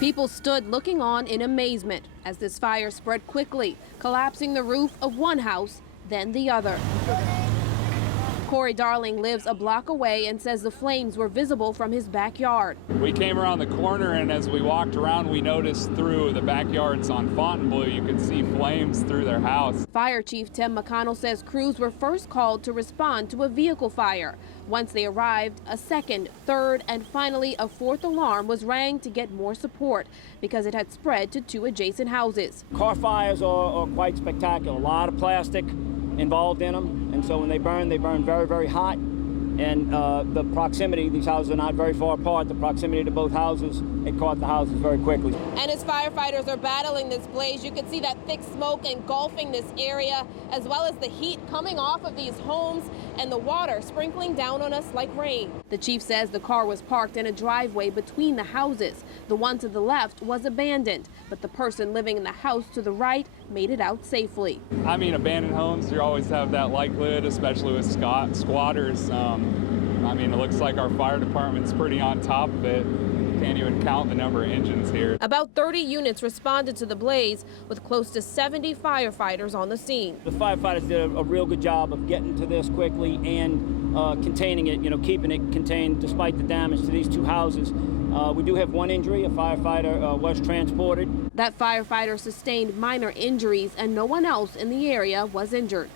People stood looking on in amazement as this fire spread quickly, collapsing the roof of one house, then the other. Corey Darling lives a block away and says the flames were visible from his backyard. We came around the corner, and as we walked around, we noticed through the backyards on Fontainebleau, you could see flames through their house. Fire Chief Tim McConnell says crews were first called to respond to a vehicle fire. Once they arrived, a second, third, and finally a fourth alarm was rang to get more support because it had spread to 2 adjacent houses. Car fires are quite spectacular. A lot of plastic involved in them, and so when they burn very, very hot. And the proximity, these houses are not very far apart, the proximity to both houses, it caught the houses very quickly. And as firefighters are battling this blaze, you can see that thick smoke engulfing this area, as well as the heat coming off of these homes and the water sprinkling down on us like rain. The chief says the car was parked in a driveway between the houses. The one to the left was abandoned, but the person living in the house to the right made it out safely. I mean, abandoned homes, you always have that likelihood, especially with squatters. I mean, it looks like our fire department's pretty on top of it. Can't even count the number of engines here. About 30 units responded to the blaze, with close to 70 firefighters on the scene. The firefighters did a real good job of getting to this quickly and containing it, keeping it contained despite the damage to these 2 houses. We do have 1 injury. A firefighter was transported. That firefighter sustained minor injuries, and no one else in the area was injured.